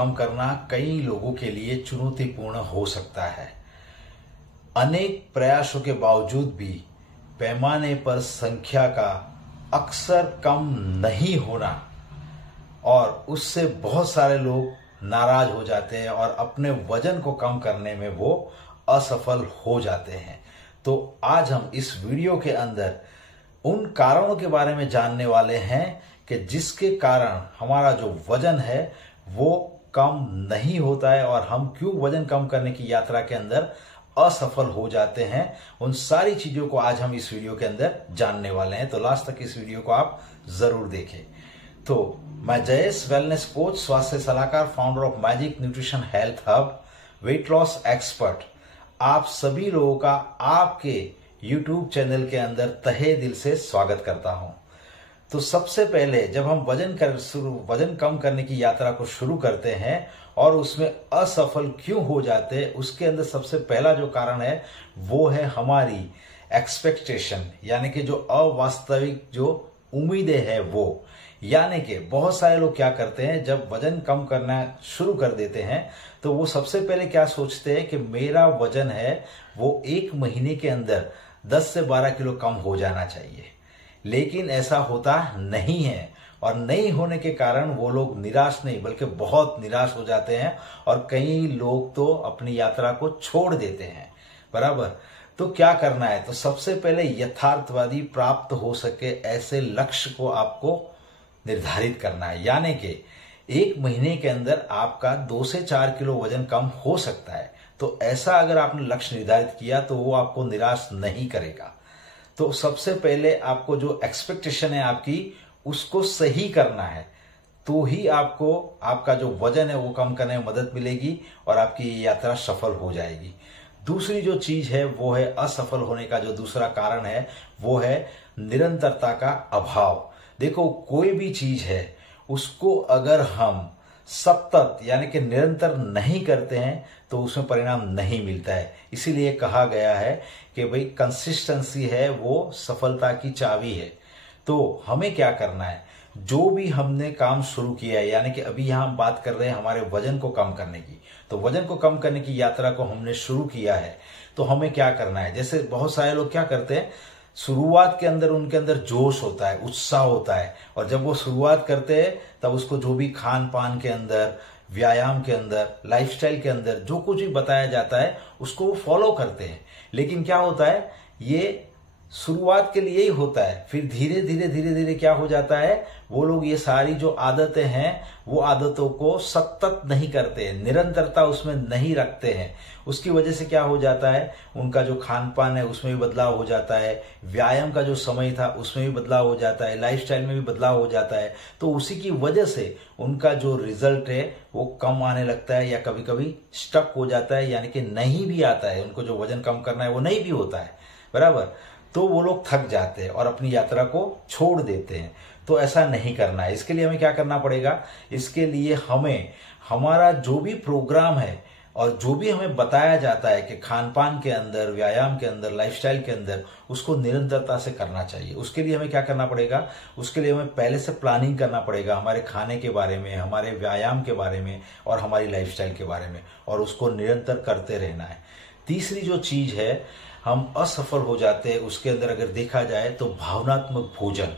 कम करना कई लोगों के लिए चुनौतीपूर्ण हो सकता है। अनेक प्रयासों के बावजूद भी पैमाने पर संख्या का अक्सर कम नहीं होना और उससे बहुत सारे लोग नाराज हो जाते हैं और अपने वजन को कम करने में वो असफल हो जाते हैं। तो आज हम इस वीडियो के अंदर उन कारणों के बारे में जानने वाले हैं कि जिसके कारण हमारा जो वजन है वो कम नहीं होता है और हम क्यों वजन कम करने की यात्रा के अंदर असफल हो जाते हैं। उन सारी चीजों को आज हम इस वीडियो के अंदर जानने वाले हैं, तो लास्ट तक इस वीडियो को आप जरूर देखें। तो मैं जयेश वेलनेस कोच, स्वास्थ्य सलाहकार, founder of magic nutrition health hub, weight loss expert, आप सभी लोगों का आपके यूट्यूब चैनल के अंदर तहे दिल से स्वागत करता हूं। तो सबसे पहले जब हम वजन कम करने की यात्रा को शुरू करते हैं और उसमें असफल क्यों हो जाते हैं, उसके अंदर सबसे पहला जो कारण है वो है हमारी एक्सपेक्टेशन, यानी कि जो अवास्तविक जो उम्मीदें हैं वो। यानी कि बहुत सारे लोग क्या करते हैं, जब वजन कम करना शुरू कर देते हैं तो वो सबसे पहले क्या सोचते हैं कि मेरा वजन है वो 1 महीने के अंदर 10 से 12 किलो कम हो जाना चाहिए, लेकिन ऐसा होता नहीं है और नहीं होने के कारण वो लोग निराश नहीं बल्कि बहुत निराश हो जाते हैं और कई लोग तो अपनी यात्रा को छोड़ देते हैं। बराबर। तो क्या करना है, तो सबसे पहले यथार्थवादी प्राप्त हो सके ऐसे लक्ष्य को आपको निर्धारित करना है। यानी कि 1 महीने के अंदर आपका 2 से 4 किलो वजन कम हो सकता है। तो ऐसा अगर आपने लक्ष्य निर्धारित किया तो वो आपको निराश नहीं करेगा। तो सबसे पहले आपको जो एक्सपेक्टेशन है आपकी उसको सही करना है, तो ही आपको आपका जो वजन है वो कम करने में मदद मिलेगी और आपकी ये यात्रा सफल हो जाएगी। दूसरी जो चीज है वो है असफल होने का जो दूसरा कारण है वो है निरंतरता का अभाव। देखो, कोई भी चीज है उसको अगर हम सतत यानी कि निरंतर नहीं करते हैं तो उसमें परिणाम नहीं मिलता है। इसीलिए कहा गया है कि भाई कंसिस्टेंसी है वो सफलता की चाबी है। तो हमें क्या करना है, जो भी हमने काम शुरू किया है, यानी कि अभी यहां हम बात कर रहे हैं हमारे वजन को कम करने की, तो वजन को कम करने की यात्रा को हमने शुरू किया है तो हमें क्या करना है। जैसे बहुत सारे लोग क्या करते हैं, शुरुआत के अंदर उनके अंदर जोश होता है, उत्साह होता है और जब वो शुरुआत करते हैं तब उसको जो भी खान पान के अंदर, व्यायाम के अंदर, लाइफस्टाइल के अंदर जो कुछ भी बताया जाता है उसको वो फॉलो करते हैं। लेकिन क्या होता है, ये शुरुआत के लिए ही होता है, फिर धीरे धीरे क्या हो जाता है, वो लोग ये सारी जो आदतें हैं वो आदतों को सतत नहीं करते हैं, निरंतरता उसमें नहीं रखते हैं। उसकी वजह से क्या हो जाता है, उनका जो खान पान है उसमें भी बदलाव हो जाता है, व्यायाम का जो समय था उसमें भी बदलाव हो जाता है, लाइफस्टाइल में भी बदलाव हो जाता है। तो उसी की वजह से उनका जो रिजल्ट है वो कम आने लगता है या कभी कभी स्टक हो जाता है, यानी कि नहीं भी आता है, उनको जो वजन कम करना है वो नहीं भी होता है। बराबर। तो वो लोग थक जाते हैं और अपनी यात्रा को छोड़ देते हैं। तो ऐसा नहीं करना है। इसके लिए हमें क्या करना पड़ेगा, इसके लिए हमें हमारा जो भी प्रोग्राम है और जो भी हमें बताया जाता है कि खान पान के अंदर, व्यायाम के अंदर, लाइफस्टाइल के अंदर, उसको निरंतरता से करना चाहिए। उसके लिए हमें क्या करना पड़ेगा, उसके लिए हमें पहले से प्लानिंग करना पड़ेगा हमारे खाने के बारे में, हमारे व्यायाम के बारे में और हमारी लाइफस्टाइल के बारे में, और उसको निरंतर करते रहना है। तीसरी जो चीज है हम असफल हो जाते हैं उसके अंदर अगर देखा जाए तो भावनात्मक भोजन।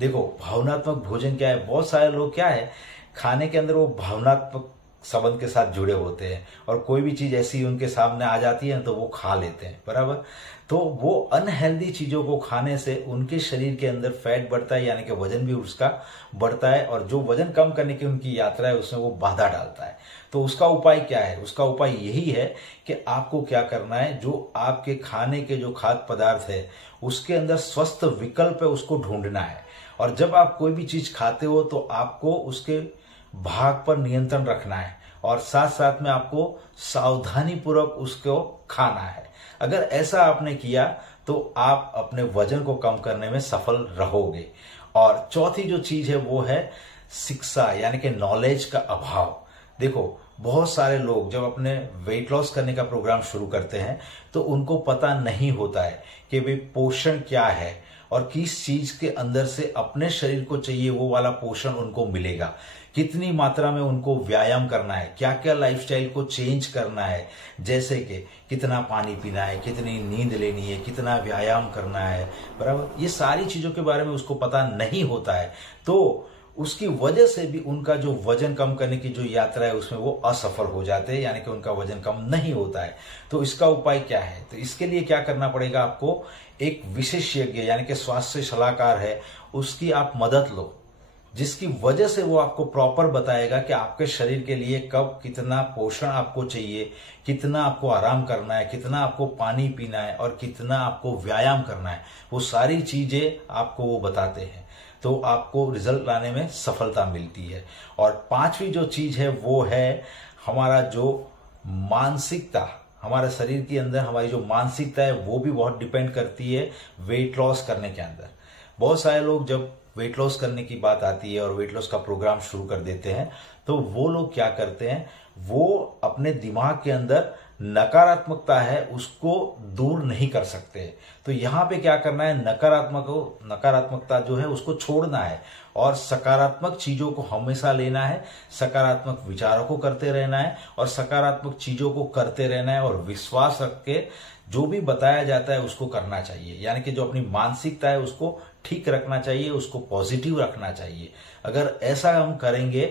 देखो, भावनात्मक भोजन क्या है, बहुत सारे लोग क्या है खाने के अंदर वो भावनात्मक संबंध के साथ जुड़े होते हैं और कोई भी चीज ऐसी उनके सामने आ जाती है तो वो खा लेते हैं। बराबर। तो वो अनहेल्दी चीजों को खाने से उनके शरीर के अंदर फैट बढ़ता है, यानी कि वजन भी उसका बढ़ता है और जो वजन कम करने की उनकी यात्रा है उसमें वो बाधा डालता है। तो उसका उपाय क्या है, उसका उपाय यही है कि आपको क्या करना है, जो आपके खाने के जो खाद्य पदार्थ है उसके अंदर स्वस्थ विकल्प है उसको ढूंढना है। और जब आप कोई भी चीज खाते हो तो आपको उसके भाग पर नियंत्रण रखना है और साथ साथ में आपको सावधानी पूर्वक उसको खाना है। अगर ऐसा आपने किया तो आप अपने वजन को कम करने में सफल रहोगे। और चौथी जो चीज है वो है शिक्षा, यानी कि नॉलेज का अभाव। देखो, बहुत सारे लोग जब अपने वेट लॉस करने का प्रोग्राम शुरू करते हैं तो उनको पता नहीं होता है कि भाई पोषण क्या है और किस चीज के अंदर से अपने शरीर को चाहिए वो वाला पोषण उनको मिलेगा, कितनी मात्रा में उनको व्यायाम करना है, क्या क्या लाइफस्टाइल को चेंज करना है, जैसे कि कितना पानी पीना है, कितनी नींद लेनी है, कितना व्यायाम करना है, बराबर। ये सारी चीजों के बारे में उसको पता नहीं होता है, तो उसकी वजह से भी उनका जो वजन कम करने की जो यात्रा है उसमें वो असफल हो जाते हैं, यानी कि उनका वजन कम नहीं होता है। तो इसका उपाय क्या है? तो इसके लिए क्या करना पड़ेगा आपको, एक विशेषज्ञ यानी कि स्वास्थ्य सलाहकार है उसकी आप मदद लो, जिसकी वजह से वो आपको प्रॉपर बताएगा कि आपके शरीर के लिए कब कितना पोषण आपको चाहिए, कितना आपको आराम करना है, कितना आपको पानी पीना है और कितना आपको व्यायाम करना है। वो सारी चीजें आपको वो बताते हैं, तो आपको रिजल्ट लाने में सफलता मिलती है। और पांचवी जो चीज है वो है हमारा जो मानसिकता, हमारे शरीर के अंदर हमारी जो मानसिकता है वो भी बहुत डिपेंड करती है वेट लॉस करने के अंदर। बहुत सारे लोग जब वेट लॉस करने की बात आती है और वेट लॉस का प्रोग्राम शुरू कर देते हैं, तो वो लोग क्या करते हैं, वो अपने दिमाग के अंदर नकारात्मकता है उसको दूर नहीं कर सकते। तो यहाँ पे क्या करना है, नकारात्मकता जो है उसको छोड़ना है और सकारात्मक चीजों को हमेशा लेना है, सकारात्मक विचारों को करते रहना है और सकारात्मक चीजों को करते रहना है और विश्वास रख के जो भी बताया जाता है उसको करना चाहिए। यानी कि जो अपनी मानसिकता है उसको ठीक रखना चाहिए, उसको पॉजिटिव रखना चाहिए। अगर ऐसा हम करेंगे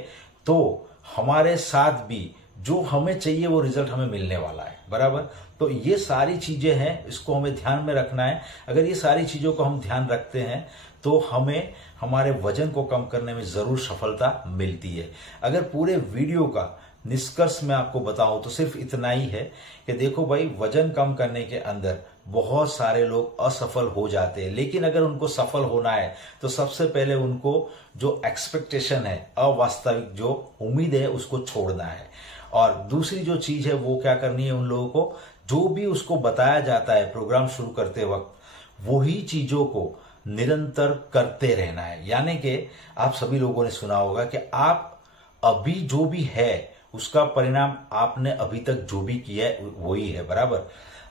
तो हमारे साथ भी जो हमें चाहिए वो रिजल्ट हमें मिलने वाला है, बराबर। तो ये सारी चीजें हैं, इसको हमें ध्यान में रखना है। अगर ये सारी चीजों को हम ध्यान रखते हैं तो हमें हमारे वजन को कम करने में जरूर सफलता मिलती है। अगर पूरे वीडियो का निष्कर्ष मैं आपको बताऊं तो सिर्फ इतना ही है कि देखो भाई, वजन कम करने के अंदर बहुत सारे लोग असफल हो जाते हैं, लेकिन अगर उनको सफल होना है तो सबसे पहले उनको जो एक्सपेक्टेशन है, अवास्तविक जो उम्मीद है उसको छोड़ना है। और दूसरी जो चीज है वो क्या करनी है, उन लोगों को जो भी उसको बताया जाता है प्रोग्राम शुरू करते वक्त, वही चीजों को निरंतर करते रहना है। यानी कि आप सभी लोगों ने सुना होगा कि आप अभी जो भी है उसका परिणाम आपने अभी तक जो भी किया है वही है, बराबर।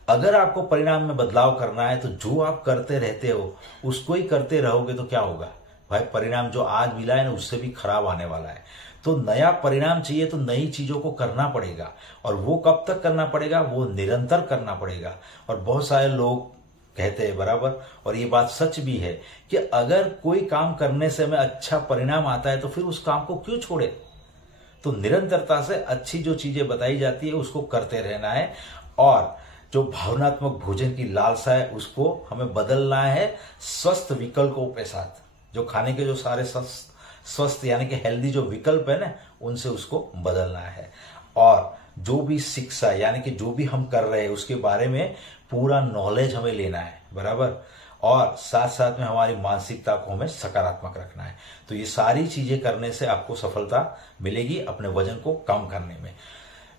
अगर आपको परिणाम में बदलाव करना है तो जो आप करते रहते हो उसको ही करते रहोगे तो क्या होगा भाई, परिणाम जो आज मिला है ना उससे भी खराब आने वाला है। तो नया परिणाम चाहिए तो नई चीजों को करना पड़ेगा, और वो कब तक करना पड़ेगा, वो निरंतर करना पड़ेगा। और बहुत सारे लोग कहते हैं, बराबर, और ये बात सच भी है कि अगर कोई काम करने से हमें अच्छा परिणाम आता है तो फिर उस काम को क्यों छोड़े। तो निरंतरता से अच्छी जो चीजें बताई जाती है उसको करते रहना है, और जो भावनात्मक भोजन की लालसा है उसको हमें बदलना है स्वस्थ विकल्पों के साथ। जो खाने के जो सारे स्वस्थ यानी कि हेल्दी जो विकल्प है ना, उनसे उसको बदलना है। और जो भी शिक्षा यानी कि जो भी हम कर रहे हैं उसके बारे में पूरा नॉलेज हमें लेना है, बराबर। और साथ साथ में हमारी मानसिकता को हमें सकारात्मक रखना है। तो ये सारी चीजें करने से आपको सफलता मिलेगी अपने वजन को कम करने में।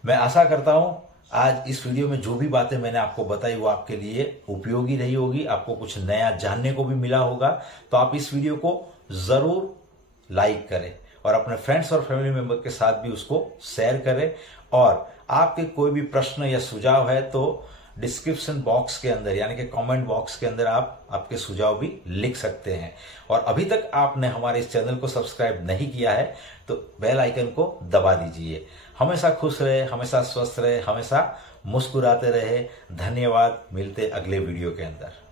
मैं आशा करता हूं आज इस वीडियो में जो भी बातें मैंने आपको बताई वो आपके लिए उपयोगी रही होगी, आपको कुछ नया जानने को भी मिला होगा। तो आप इस वीडियो को जरूर लाइक करें और अपने फ्रेंड्स और फैमिली मेंबर के साथ भी उसको शेयर करें। और आपके कोई भी प्रश्न या सुझाव है तो डिस्क्रिप्शन बॉक्स के अंदर यानी कि कमेंट बॉक्स के अंदर आप आपके सुझाव भी लिख सकते हैं। और अभी तक आपने हमारे इस चैनल को सब्सक्राइब नहीं किया है तो बेल आइकन को दबा दीजिए। हमेशा खुश रहे, हमेशा स्वस्थ रहे, हमेशा मुस्कुराते रहे। धन्यवाद, मिलते अगले वीडियो के अंदर।